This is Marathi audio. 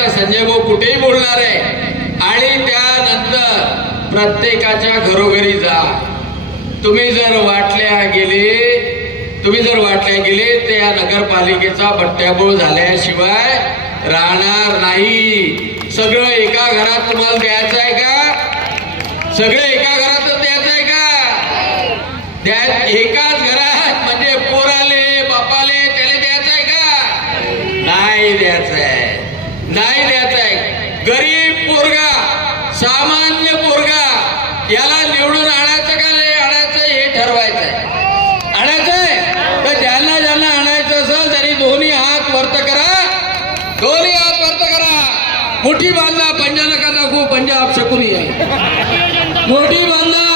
आता संजय भाऊ कुठेही बोलणार आहे. आणि त्यानंतर प्रत्येकाच्या घरोघरी जा. तुम्ही जर वाटल्या गेले तुम्ही जर वाटल्या गेले तर या नगरपालिकेचा बट्ट्याबोळ झाल्याशिवाय राहणार नाही. सगळं एका घरात तुम्हाला द्यायचं आहे का? सगळं एका घरातच द्यायचं आहे का? द्या एकाच घरात म्हणजे पोराले बापाले त्याला द्यायचं आहे का? नाही द्यायचं आहे नाही द्यायचं आहे गरीब पोरगा सामान्य पोरगा याला निवडून आणायचं का नाही आणायचं हे ठरवायचं आहे आणायचं आहे तर ज्यांना ज्यांना आणायचं असेल त्यांनी दोन्ही हात वर्त करा. दोन्ही हात वर्त करा. मोठी बांधा पंजा नका दाखवू पंजाब शकुरी आहे मोठी बांधा